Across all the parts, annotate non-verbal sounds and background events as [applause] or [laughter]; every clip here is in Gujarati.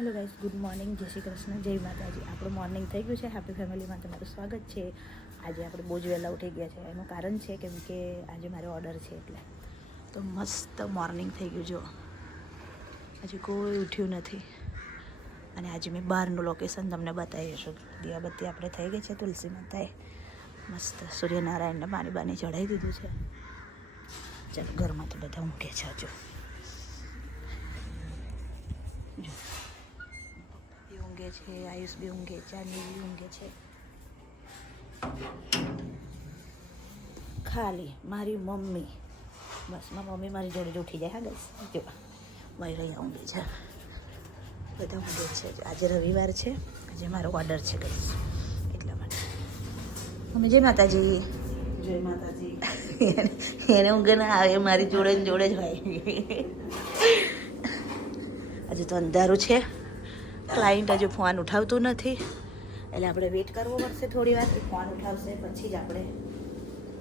હેલો ગાઈઝ ગુડ મોર્નિંગ જય શ્રી કૃષ્ણ, જય માતાજી. આપણું મોર્નિંગ થઈ ગયું છે. હેપી ફેમિલીમાં તમારું સ્વાગત છે. આજે આપણે બહુ જ વહેલા ઉઠી ગયા છે. એનું કારણ છે કેમ કે આજે મારો ઓર્ડર છે એટલે. તો મસ્ત મોર્નિંગ થઈ ગયું, જો. હજી કોઈ ઉઠ્યું નથી. અને આજે મેં બહારનું લોકેશન તમને બતાવી છું દિયાબત્તી આપણે થઈ ગઈ છે, તુલસી માતાએ. મસ્ત સૂર્યનારાયણને પાણી બાની ચઢાવી દીધું છે. ચાલો, ઘરમાં તો બધા ઊંઘે છે, હજુ. જો. ઊંઘે છે આયુષ બી ઊંઘે છે ચાંદી બી ઊંઘે છે. ખાલી મારી મમ્મી બસ મારી મમ્મી મારી જોડે જ ઉઠી જાય હા બસ. જો મારી રહી ઊંઘે છે. બધા ઊંઘે છે. આજે રવિવાર છે આજે મારો ઓર્ડર છે ગઈશ એટલા માટે. મમ્મી જય માતાજી. જય માતાજી. [laughs] એને ઊંઘે ના આવે મારી જોડે જોડે જ હોય. [laughs] આજે તો અંધારું છે. ક્લાયન્ટ હજુ ફોન ઉઠાવતું નથી. એટલે આપણે વેઇટ કરવો પડશે થોડી વાર ફોન ઉઠાવશે, પછી જ આપણે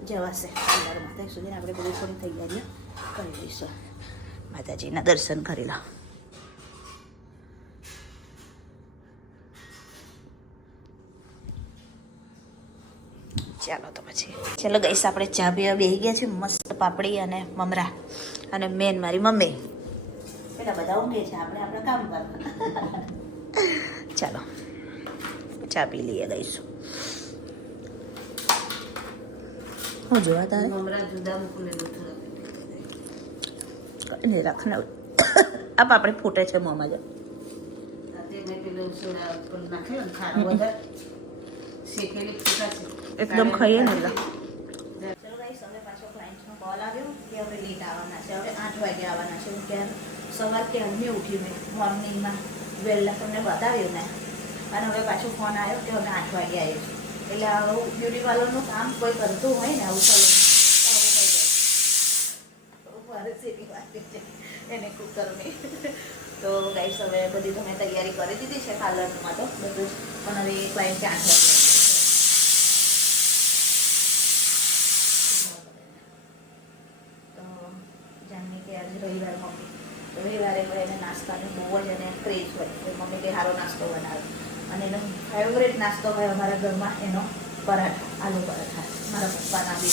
જવાશે. અંધારમાં ત્યાં સુધી આપણે બધી થોડી તૈયારીઓ કરી લઈશું. માતાજીના દર્શન કરી લો. ચાલો તો પછી. ચાલો ગઈશ આપણે ચા પીવા બેસી ગયા છે મસ્ત પાપડી અને મમરા. અને મેન મારી મમ્મી. પેલા બધા ઊંઘે છે, આપણે આપણે કામ કરવાનું ચાલો ચા પી લઈએ ગઈશું હું જોવા તારે મમરા જુદા મોકલેલું હતું નહીં રાખને આ પાપડી ફૂટે છે મોંમાં જો રાતે મેં પેલું સોડા ઉપર નાખેલો ને ખારો વધારે શેકેલી ફૂટા છે એકદમ ખાઈએ ને એટલે જા. ચલો ગાઈસ હવે પાછો ક્લાયન્ટનો કોલ આવ્યો કે હવે લેટ આવવાના છે હવે આઠ વાગે આવવાના છે હું ક્યાં સવાર ક્યારની ઉઠી મેં મોર્નિંગમાં વહેલા તમને બતાવ્યું ને અને હવે પાછો ફોન આવ્યો કે હવે આઠ વાગે આવ્યો એટલે આવું બ્યુટી પાર્લરનું કામ કોઈ કરતું હોય ને આવું છે? એને કુકરની તો ગાઈસ હવે બધી તમે તૈયારી કરી દીધી છે પાર્લરમાં તો. બધું જ. પણ હવે ક્લાયન્ટ આઠ વાગે આવવાનો છે. તો જાણની કે આજે રવિવાર મમ્મી તો રવિવારે કોઈ એને નાસ્તાનો બહુ જ એને ક્રેઝ હોય તો મમ્મી કે સારો નાસ્તો બનાવે અને એનો ફેવરેટ નાસ્તો હોય અમારા ઘરમાં એનો પરાઠા, આલુ પરાઠા. મારા પપ્પાના બી.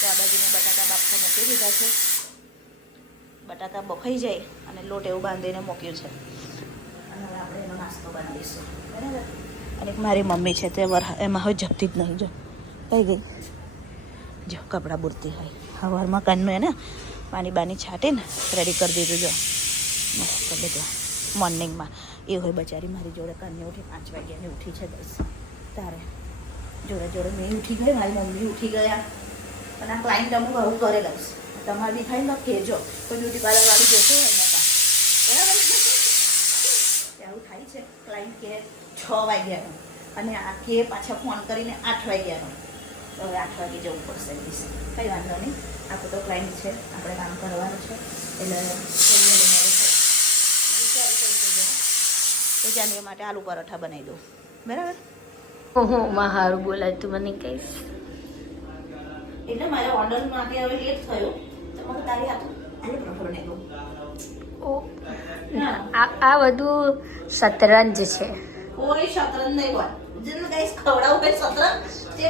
તો બટાકા બાફવા મૂકી દીધા છે. બટાકા બફાઈ જાય અને લોટ એવું બાંધીને મૂક્યું છે. અને હવે આપણે એનો નાસ્તો બનાવીશું. બરાબર? અને મારી મમ્મી છે તે એમાં હવે જપતી જ નહીં જો. કઈ ગઈ. જો, કપડાં બુરતી હોય. સવારમાં કાનનું એને પાણી બાની છાંટીને રેડી કરી દીધું, જો. મસ્ત બધું. મોર્નિંગમાં એ હોય બચારી મારી જોડે કાનને ઉઠી પાંચ વાગ્યાની ઉઠી છે બસ. તારે જોડે જોડે મેં ઉઠી ગઈ, મારી મમ્મી ઉઠી ગયા. અને આ ક્લાયન્ટ અમુક આવું કરે લઈશ તમારે બી થાય ને કહેજો કોઈ બ્યુટી પાર્લર વાળી જોતું હોય બરાબર? એવું થાય છે. ક્લાયન્ટ કે છ વાગ્યાનું. અને આ કે પાછા ફોન કરીને આઠ વાગ્યાનું. હવે આઠ વાગે જવું પડશે કંઈ વાંધો નહીં. આપણું તો ક્લાયન્ટ છે. આપણે કામ કરવાનું છે. એટલે કરીએ એટલે મારું થાય. વિચારું કઈ તો જો. તો જાનવી માટે આલુ પરોઠા બનાવી દઉં. બરાબર? હું માં હારું બોલાય તું મને કહીશ. એટલે મારે ઓર્ડર માટે હવે લેટ થયો. તો મને તારી હાથું આલુ પરોઠા બનાવી દઉં. ઓ આ આ બધું શતરંજ છે. કોઈ શતરંજ નહીં હોય. જેને કઈ ખવડાવું કઈ શતરંજ જે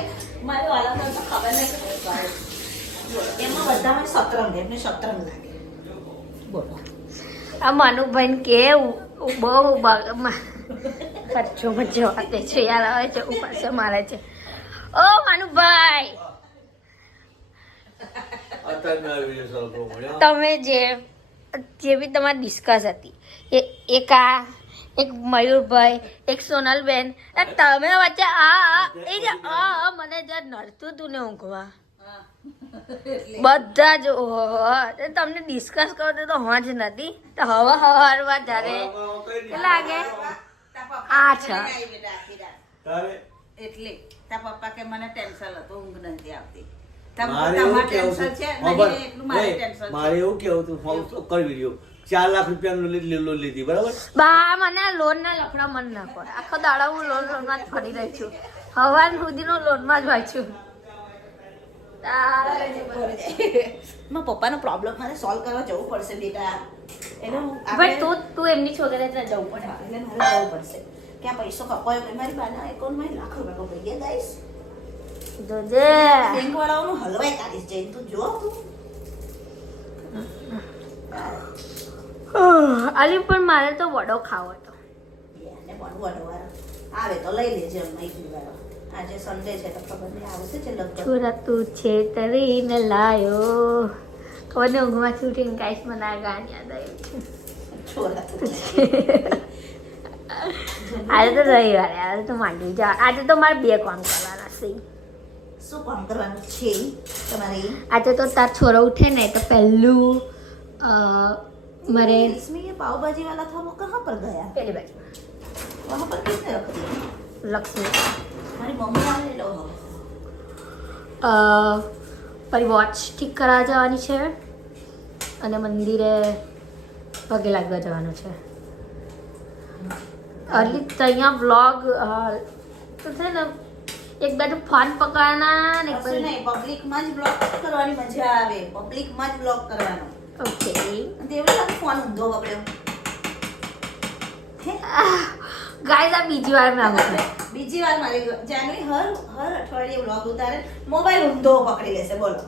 મારે વાળાને તો ખબર નહીં કે કઈ ભાવે. બોલો એમાં બધામાં શતરંજ એમને શતરંજ લાગે. બોલો. આ મનુભાઈ કે બહુ બગમાં વાતે છે યાર આવે છે ઉપર છે મારે છે. ઓ મનુભાઈ. તમે જે જે બી તમારી ડિસ્કસ હતી એ એક આ એક મયુરભાઈ એક સોનલબેન તમે વચ્ચે આ એ જે આ આ મને જ્યાં નડતું હતું ને ઊંઘવા. બધા જ તમને ડિસ્કસ કરો તો હોજ નથી. તો હવા હવારમાં જ્યારે લાગે આ છે. એટલે તા પપ્પા કે મને ટેન્શન હતું ઊંઘ નથી આવતી. મારે એવું કેવું હતું કર વીડિયો ચાર લાખ લોન લીધી બરાબર? બા મને લોન ના લફડા મન ના પડે. આખો દાડો હું લોન લોનમાં જ ફરી રહી છું. હવાન સુધીનું લોનમાં જ હોય છું. તારે મારા પપ્પાનો પ્રોબ્લેમ મારે સોલ્વ કરવા જવું પડશે બેટા. એનું બટ તો તું એમની છોકરીને ત્યાં જવું પડે. એટલે મારે જવું પડશે. ક્યાં પૈસો કપાયો મેં મારી બાના એકાઉન્ટમાં લાખ રૂપિયા કપાઈ ગયા ગાઈસ જોજે. બેંક વાળાઓનું હલવાઈ કાઢીશ જઈને તું જો તું. [sighs] અલી પણ મારે તો વડો ખાવો હતો. આવે તો લઈ લેજે મૈત્રી વાળો આજે સન્ડે તો ખબર આવશે છે લગભગ. છે તરીને લાયો. ખબર ને ઊંઘમાં છૂટીને કાંઈ મને આ ગાન યાદ [laughs] આજે તો રવિવારે આજે તો માંડવી જાવ આજે તો મારે બે કામ કરવાના છે. શું કામ કરવાનું છે તમારે આજે તો તાર છોરો ઉઠે ને તો પહેલું મારે પાવભાજી વાળા થવા કહા પર ગયા? પહેલી બાજુ વહાં પર કિસને રખતી લક્ષ્મી. મારી મમ્મી આવે એટલે હવે મારી વોચ ઠીક કરા જવાની છે અને મંદિરે પગે લાગવા જવાનું છે. અર્લી અહીંયા વ્લોગ તો છે ને એક બાજુ ફોન પકડવાના ને પબ્લિકમાં જ બ્લોગ કરવાની મજા આવે. પબ્લિકમાં જ વ્લોગ કરવાનો. ઓકે દેવડા ફોન ઉદ્ધો પકડ્યો. હે? ગાઈઝ આ બીજી વાર ના બને બીજી વાર મારી જાનવી હર હર અઠવાડિયે બ્લોગ ઉતારે. મોબાઈલ ઊંધો પકડી લેશે બોલો.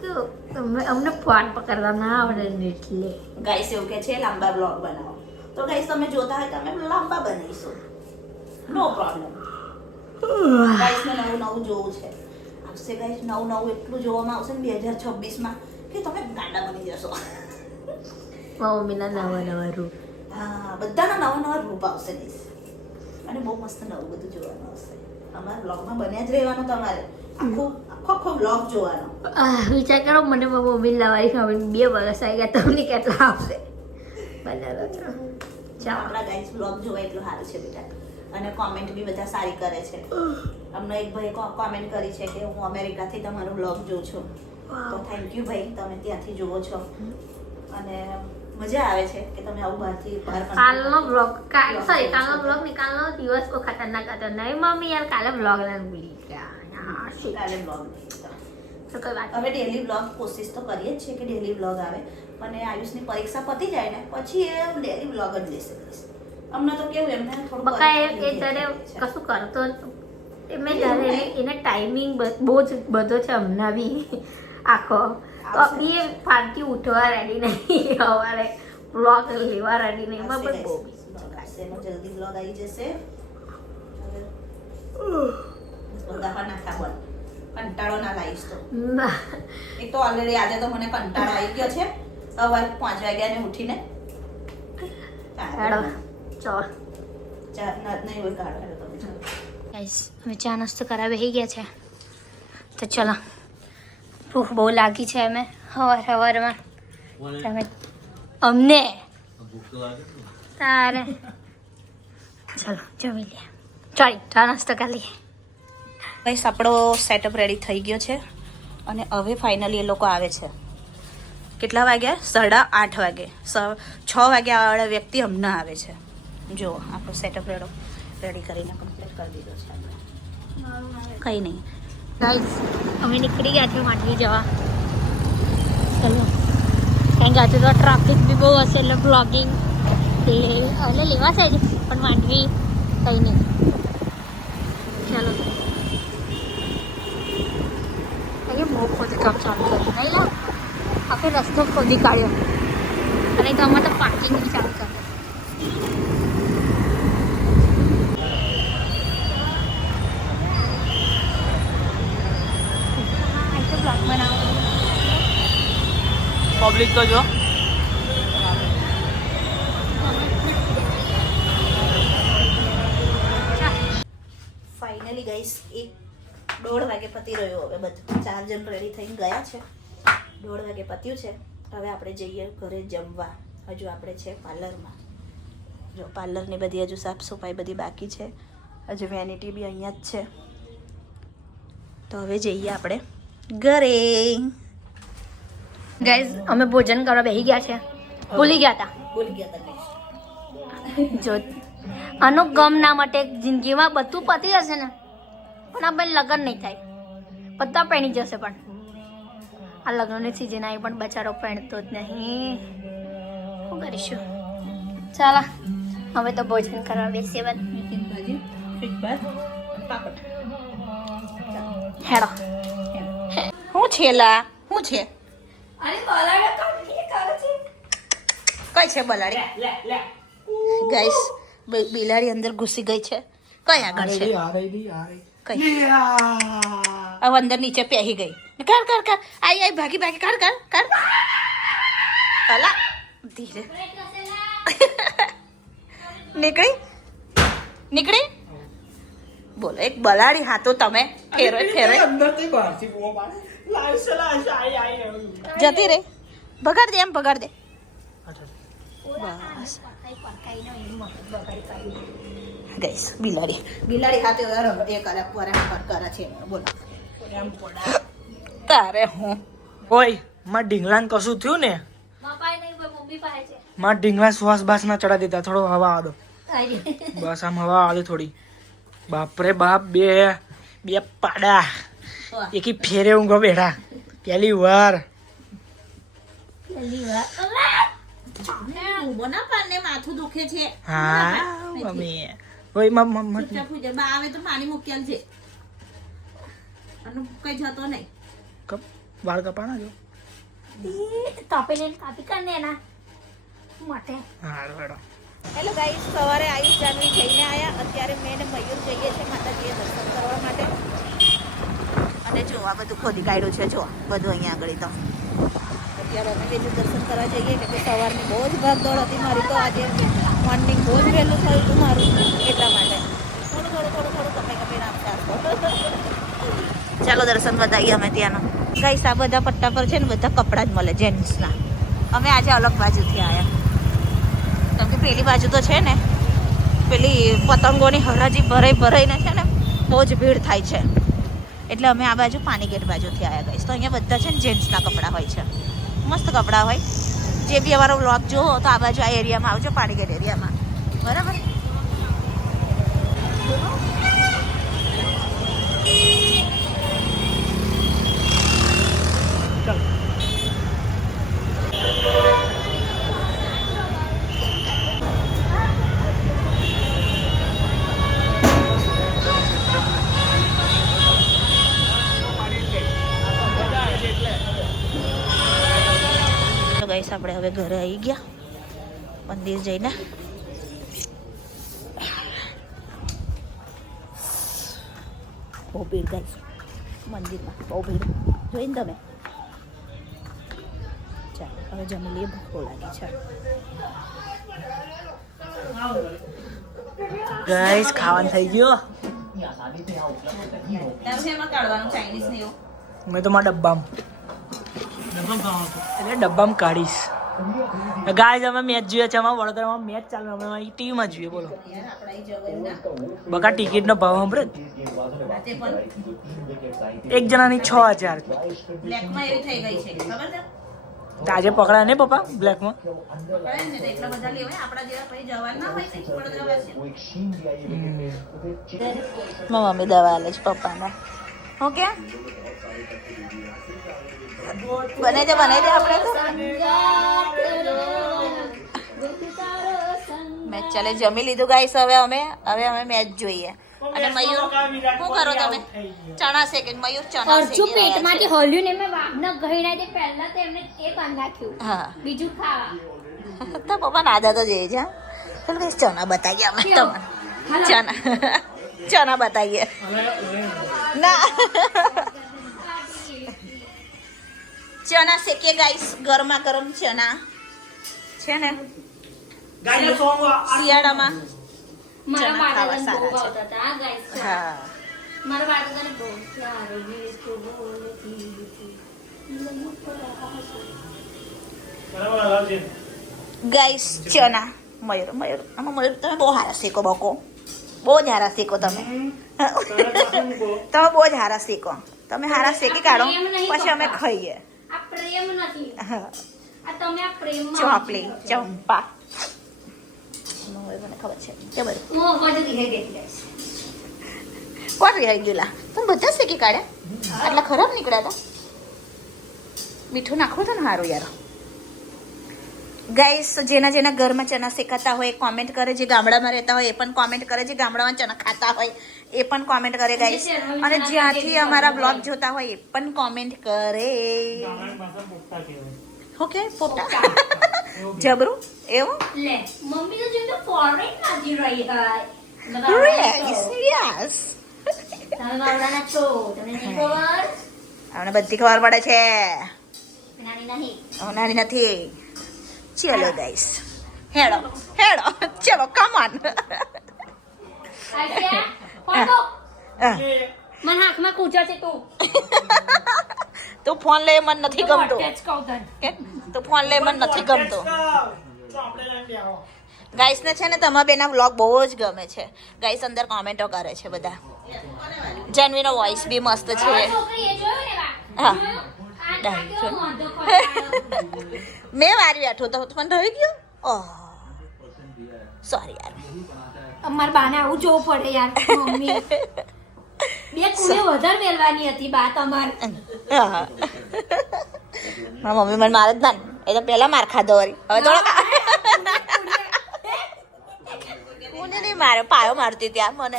કેવું અમને અમને ફોન પકડવા ના આવડે ને એટલે. ગાઈસ એવું કે છે લાંબા બ્લોગ બનાવો. તો ગાઈસ તમે જોતા હોય તમે લાંબા બનાવીશું. નો પ્રોબ્લેમ ગાઈસ ને નવું નવું જોવું છે. આવશે ગાઈસ નવું નવું એટલું જોવામાં આવશે ને બે હજાર છવ્વીસમાં કે તમે ગાંડા બની જશો. મમ્મીના નવા નવા રૂપ હા બધાના નવા નવા રૂપ આવશે અને બહુ મસ્ત નવું બધું જોવાનું આવશે. અમારા બ્લોગમાં બન્યા જ રહેવાનું તમારે. આખું આખો બ્લોગ જોવાનો. વિચાર કરો મને મારી મમ્મી લાવવાની ખબર બે વર્ષ આવી ગયા તમને કેટલા આવશે? બનાવો છો ચાલો. આપણા ગાઈસ બ્લોગ જોવા એટલું સારું છે બેટા. અને કોમેન્ટ બી બધા સારી કરે છે. અમને એક ભાઈ કોમેન્ટ કરી છે કે હું અમેરિકાથી તમારો બ્લોગ જોઉં છું. તો થેન્ક યુ ભાઈ તમે ત્યાંથી જુઓ છો. અને મજા આવે છે કે તમે આવું બહારથી બહાર કાલનો બ્લોગ કાલ સોરી કાલનો. બ્લોગ ને કાલનો દિવસ કો ખતરનાક હતો નહીં મમ્મી યાર કાલે બ્લોગ લેવાનું ભૂલી ગયા. કાલે બ્લોગ અમે ડેલી બ્લોગ કોશિશ તો કરીએ જ છીએ કે ડેલી બ્લોગ આવે. અને આયુષની પરીક્ષા પતી જાય ને પછી એ ડેલી બ્લોગ જ લેશે. અમને તો કેવું એમને થોડું બકા એ જ્યારે કશું કરતો મેં જ્યારે એને ટાઈમિંગ બહુ જ બધો છે હમણાં બી. આખો તો બી એ ઉઠવા રેડી નહીં સવારે બ્લોગ લેવા રેડી નહીં એમાં પણ બહુ. એનો જલ્દી બ્લોગ આવી જશે હવે બધા પણ નાખા બોલ કંટાળો ના લાવીશ તો એક તો ઓલરેડી આજે તો મને કંટાળો આવી ગયો છે સવાર પાંચ વાગ્યા ને ઉઠીને ચા નાસ્તો કરાવી ગયા છે તો ચલો ભૂખ બહુ લાગી છે અમે સવાર સવારમાં તમે અમને? તારે. ચલો જમી લે. ચોરી ચા નાસ્તો કરી લઈએ. બસ આપણો સેટઅપ રેડી થઈ ગયો છે અને હવે ફાઇનલી એ લોકો આવે છે. કેટલા વાગ્યા? સાડા આઠ વાગે. સ- છ વાગ્યા વાળા વ્યક્તિ હમણાં આવે છે. જુઓ આપણો સેટઅપ રેડો રેડી કરીને કમ્પ્લીટ કરી દીધો છે. કંઈ નહીં. ગાઈસ અમે નીકળી ગયા છે માંડવી જવા. ચલો. કારણ કે તો ટ્રાફિક બી બહુ હશે એટલે બ્લોગિંગ એટલે લેવા છે પણ માંડવી કંઈ નહીં. ચાલો. અહીંયા બહુ ખોદકામ ચાલુ કર્યું. નહીં લા. આપણે રસ્તો ખોદી કાઢ્યો. અને તો અમારે તો પાર્કિંગ બી ચાલુ કરે આ તો બ્લોગ બનાવો પબ્લિક તો જો. ફાઇનલી ગાઈસ એક દોઢ વાગે પતી રહ્યો હવે બધું. ચાર જણ રેડી થઈને ગયા છે. દોઢ વાગે પત્યું છે. હવે આપણે જઈએ ઘરે જમવા. હજુ આપણે છે પાર્લરમાં. જો પાર્લરની બધી હજુ સાફ સફાઈ બધી બાકી છે. હજુ વેનિટી બી અહીંયા જ છે. તો હવે જઈએ આપણે ઘરે. ગાઈઝ અમે ભોજન કરવા બેસી ગયા છે. ભૂલી ગયા હતા ભૂલી ગયા હતા જો આનો ગમ ના માટે જિંદગીમાં બધું પતી જશે ને પણ આપણે લગ્ન નહીં થાય. બધા પહેણી જશે પણ. આ લગ્નની સિઝન આવી પણ બચારો પહેણતો જ નહીં. શું કરીશું? ચાલો હવે તો ભોજન કરવા બેસીએ ભાત હેડો. શું છેલા શું છે? કઈ છે બલાડી? ગાઈસ બિલાડી અંદર ઘૂસી ગઈ છે. કઈ આગળ છે? કઈ? હવે અંદર નીચે પહેરી ગઈ. કર કર કર. આઈ આઈ ભાગી ભાગી. કર કર કર. અલા ધીરે. નીકળી? નીકળી? બોલો એક બલાડી હાથો તમે ફેરો ફેરો જતી રે ભગાડ દે એમ ભગાડ દે. બસ. ગઈસ બિલાડી. બિલાડી હાથે એ કરે પર કરે છે. બોલો. તારે હું? ઓયમાં ઢીંગલાને કશું થયું ને? બાપાએ નહીં મમ્મી પાસે. છે માં ઢીંગલા શ્વાસ બાસ ના ચડા દેતા થોડો હવા આદો બસ આમ હવા આદો થોડી. બાપરે બાપ બે બે પાડા. એકી ફેરે ઊંઘો બેઠા. પહેલી વાર. માથું દુખે છે. હા મમ્મી. ઓયમાં માં- માં- ચૂપચાપ સુઈ જા. બા આવે તો પાણી મૂકેલ છે. અને કઈ જતો નહીં. કપ વાળ કપાના જો તપેલી કાપી કર ને એના માટે. હારું હેડો હેલો ગાઈસ સવારે આયુષ જાનવી જઈને આવ્યા અત્યારે મેં મયુર જઈએ છે માતાજીએ દર્શન કરવા માટે. અને જો, આ બધું ખોદી કાઢ્યું છે, જો, બધું અહીંયા આગળ તો. અત્યારે અમે બીજું દર્શન કરવા જઈએ કે સવારની બહુ જ ભાગદોડ હતી મારી તો. આજે મોર્નિંગ બહુ જ વહેલું થયું હતું મારું, એટલા માટે. થોડું થોડું થોડું થોડું તમે ગમે નાખતા ચાલો, દર્શન બતાવીએ અમે ત્યાંનો. ગાઈસ, આ બધા પટ્ટા પર છે ને બધા કપડાં જ મળે, જેન્ટ્સના. અમે આજે અલગ બાજુથી આવ્યા કેમ કે પેલી બાજુ તો છે ને, પેલી પતંગોની હરાજી ભરાઈ, ભરાઈને છે ને, બહુ જ ભીડ થાય છે. એટલે અમે આ બાજુ પાનીગેટ બાજુથી આવ્યા ગઈશ તો અહીંયા બધા છે ને જેન્ટ્સના કપડાં હોય છે. મસ્ત કપડાં હોય. જે બી અમારો વ્લોગ જોવો તો આ બાજુ આ એરિયામાં આવજો, પાણીગેટ એરિયામાં બરાબર? હવે ઘરે આવી ગયા. મંદિર જઈને. બહુ ભીડ ગઈશ મંદિરમાં બહુ ભીડ. જોઈને તમે? ચાલો હવે જમી લઈએ ભૂખો લાગી છે. ગાઈસ ખાવાનું થઈ ગયો. મેં તો મારા ડબ્બામાં. એટલે ડબ્બામાં કાઢીશ. ગાય અમે મેચ જોઈએ છે. અમારા વડોદરામાં મેચ ચાલે અમે અમારી ટીમમાં જોઈએ. બોલો. બકા ટિકિટનો ભાવ સાંભળે એક જણાની છ હજાર. તાજે પકડા થઈ ગઈ છે ખબર છે તો આજે પકડાય ને પપ્પા બ્લેકમાં મમ્મી દવા આલે છે પપ્પાને. હું કે બને છે બને છે આપણે તો? મેચ ચાલે જમી લીધું ગાઈસ હવે અમે હવે અમે મેચ જોઈએ. અને મયુર શું કરો તમે? ચણા કે મયુર ચણા અર્જુ પેટમાંથી છે. હલ્યું ને મે વાઘના ગઈડા તે પહેલા તો એમને એ નાખ્યું હા. બીજું ખાવા. [laughs] તો પપ્પા નાદા તો જઈએ છે ચલો ગાઈસ ચણા બતાવીએ અમે તમને. ચણા [laughs] ચણા બતાવીએ. ના. ચણા શેકે ગાઈસ? ગરમા ગરમ ચણા. છે ને? શિયાળામાં ચણા ખાવા સારા છે. હા. ગાઈસ ચણા. મયુર મયુર આમાં મયુર તમે બહુ હારા શીખો બકો. બહુ જ હારા શીખો તમે. તમે બહુ જ હારા શીખો તમે હારા શેકી કાઢો. પછી અમે ખાઈએ. આ પ્રેમ નથી. આ તમે આ પ્રેમમાં ચોપલી ચંપા મને ખબર છે? તે બધું. હું બધું ધીરે દેખી લઈશ કોણ રહી ગયેલા? તમે બધા શેકી કાઢ્યા? આટલા ખરાબ નીકળ્યા હતા? મીઠું નાખવું તો ને સારું યાર. ગાઈસ જેના જેના ઘરમાં ચણા શેકાતા હોય કોમેન્ટ કરે જે ગામડામાં રહેતા હોય એ પણ કોમેન્ટ કરે જે ગામડામાં ચણા ખાતા હોય. એ પણ કોમેન્ટ કરે ગાઈસ અને જ્યાંથી અમારા બ્લોગ જોતા હોય એ પણ કોમેન્ટ કરે. ઓકે પોતા જબરું? એવું? લે મમ્મી તો જેમ તો ફોરેન નથી રહી હોય યસ યસ તમે બાવડાના છો. તમને નહીં ખબર? આપણે બધી ખબર પડે છે. નાની નહીં નાની નથી. ચલો ગાઈસ હેડો. હેડો. ચલો કમ ઓન મને હાથમાં કૂચા છે તું. તું ફોન લે મને નથી ગમતો. તું ફોન લે મને નથી ગમતો. ગાઈસ ને છે ને તમારા બેના વ્લોગ બહુ જ ગમે છે. ગાઈસ અંદર કોમેન્ટો કરે છે બધા. જાનવીનો વોઇસ બી મસ્ત છે. હા. [laughs] મેં વારી બેઠું તો પણ રહી ગયું? ઓહ. સોરી યાર. અમાર બાને આવું જોવું પડે યાર મમ્મી. બે કુડીઓ વધારે મેલવાની હતી બા તમાર. હા. મમ્મી મને મારે જ ના. એ તો પેલા માર ખાધો વળી. હવે થોડો હું. નહીં મારે પાયો મારતી ત્યાં મને.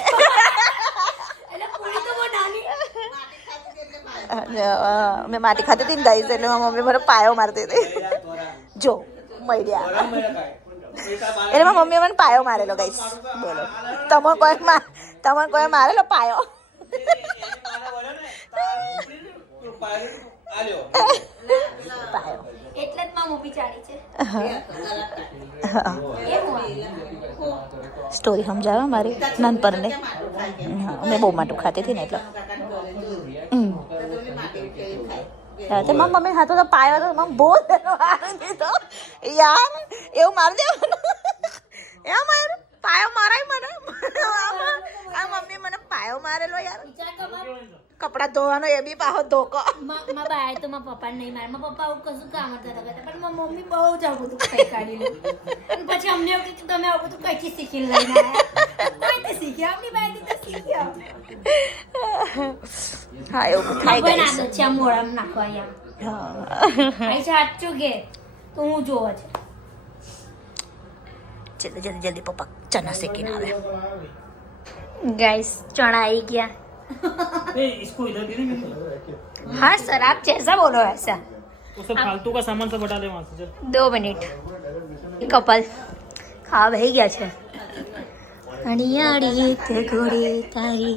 એટલે કુડી તો બહુ નાની. મેં માટી ખાતી હતી ને ગાઈસ એટલે મમ્મી મને પાયો મારતી હતી. જો મળ્યા એટલે મારા મમ્મીએ મને પાયો મારેલો ગાઈસ બોલો. તમે કોઈ મા તમે કોઈ મારેલો પાયો? પાયો. એટલે જ મમ્મી ચાલી છે. સ્ટોરી સમજાવે મારી નાનપણને? મેં બહુ માટું ખાતી હતી ને એટલે. તે મમ્મી હાથો તો પાયો તો મને બહુ દીધો યાર એવું મારી દેવાનું એમ માર પાયો મારાય મને. આ મમ્મી મને પાયો મારેલો યાર. કપડા ધોવાનો એ બી પાહો ધોકો. મા- બાય તો મા પપ્પા નહીં મારે મા પપ્પા આવું કશું કામ હતા કરતા પણ મા મમ્મી બહુ જ આવું બધું કઈ કાઢી લે. અને પછી અમને એવું કીધું તમે આવું બધું કઈથી શીખી લઈને કોઈથી શીખ્યા? અમની બાઈથી તો શીખ્યા. હા એવું થાય ગઈ આદત છે આ મોઢામાં નાખવા એમ હા. ભાઈ સાચું કે તો હું જોવા છે? જલ્દી જલ્દી જલ્દી પપ્પા ચના શેકીને આવે गाइस चढ़ा ही गया इसको इधर दे देंगे हाँ सर आप जैसा बोलो वैसा वो सब फालतू का सामान सब हटा ले वहाँ से चल दो मिनट कपल ખા ભાઈ ગયા છે અડિયાળી તે ઘોડી તારી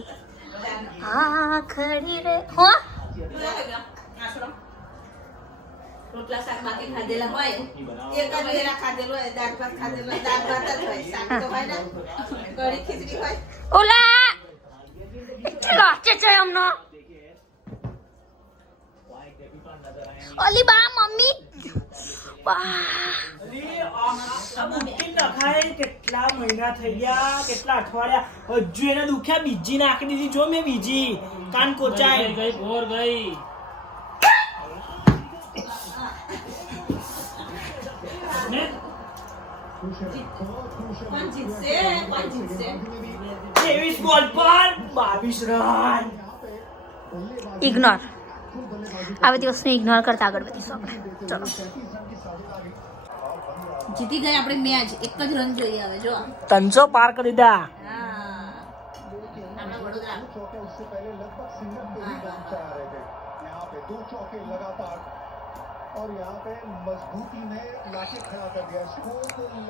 આ ખડી રે હો રોટલા શાક બાકી ખાધેલા હોય એક જ વેરા ખાધેલું હોય દાળ ભાત ખાધેલું હોય દાળ ભાત જ હોય શાક તો હોય ને. કઢી ખીચડી હોય. ઓલા! લાચે છે હમનો ઓલી બા મમ્મી. નખાય કેટલા મહિના થઈ ગયા કેટલા અઠવાડિયા. હજુ એને દુખ્યા બીજી નાખી દીધી. જો મેં બીજી. કાન કોચાય. ગઈ ભોર ગઈ. કોણ જીતશે કોણ જીતશે ત્રેવીસ બોલ પર બાવીસ રન ઇગ્નોર આ બધી વસ્તુ ઇગ્નોર કરતા આગળ વધીશું આપણે ચલો જીતી ગઈ આપણે મેચ એક જ રન જોઈએ હવે જો. ત્રણસો પાર કરી દીધા વડોદરા.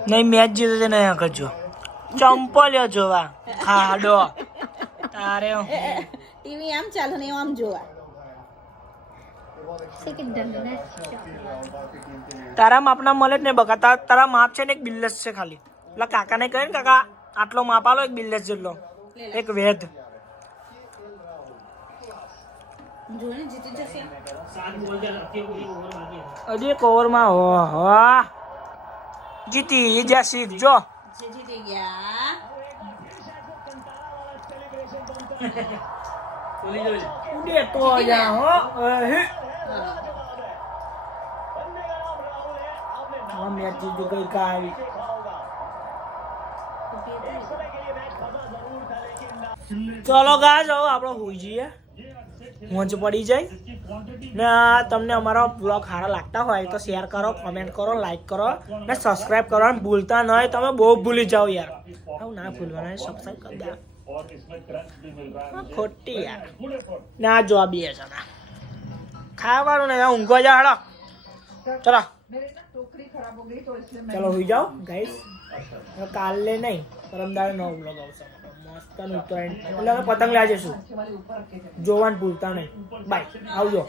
નહીં મેચ જીતે છે નહીં કરજો ચંપલ્યો જોવા ખાડો તારે ટીવી આમ ચાલુ ને આમ જોવા તારા માપના મળે જ નહીં બકા તારા માપ છે ને એક બિલ્લસ છે ખાલી એટલે કાકાને કહે ને કાકા આટલો માપ આલો એક બિલ્લસ જેટલો એક વેદ હજી એક ઓવરમાં હો હો. જીતી જશી જો. જીતી ગયા. ઉડે તો જા હો. મેચ જીતી ગઈ કાવી ચલો ગાજ જાઓ આપણે હોઈ જઈએ. મોંચ પડી જાય. ને તમને અમારો બ્લોગ સારા લાગતા હોય તો શેર કરો કમેન્ટ કરો લાઈક કરો ને સબસ્ક્રાઇબ કરવાનું ભૂલતા નહીં તમે બહુ ભૂલી જાઓ યાર. આવું ના ભૂલવાના સબસ્ક્રાઈબ કરી દે. ખોટી યાર. ના જો આ બે જણા. ખાવાનું ને ઊંઘો જા હડો ચલો. ચલો, હોઈ જાઓ. ગાઈસ કાલે નહીં, પરમદાડે નવો બ્લોગ આવશે. પતંગ લાવી જઈશું જોવાનું ભૂલતા નહીં બાય આવજો.